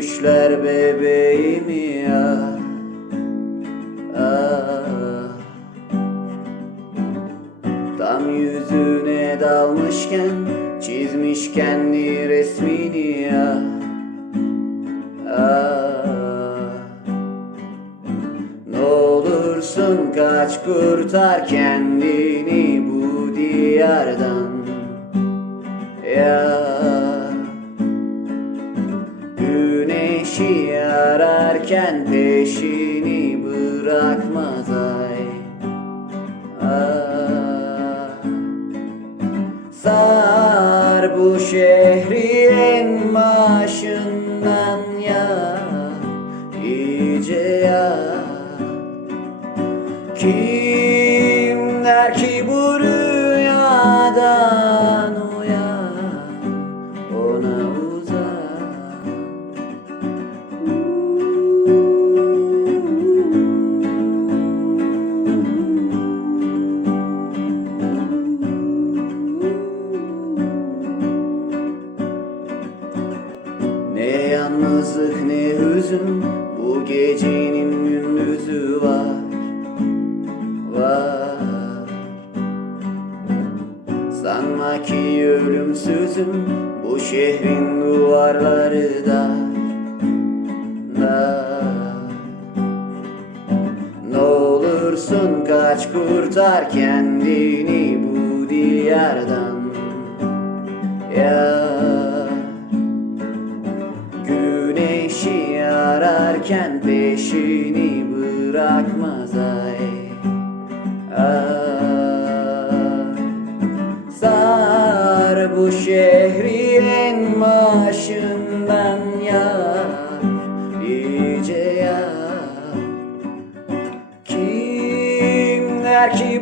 Götürmüşler bebeğimi ya. Tam yüzüne dalmışken Çizmiş kendi resmini ya. Ne olursun kaç kurtar kendini bu diyardan Ya Güneşi ararken peşini bırakmaz ay. Ah. Sar bu şehri en başından ya. İyice ya. Kim der ki bu Ne yalnızlık ne hüzün Bu gecenin gündüzü var. Var. Sanma ki ölümsüzüm Bu şehrin duvarları Dar Ne olursun kaç kurtar kendini bu diyardan Ya ararken peşini bırakmaz ay. Ah, Sar bu şehri en başından ya. İyice ya. Kim der ki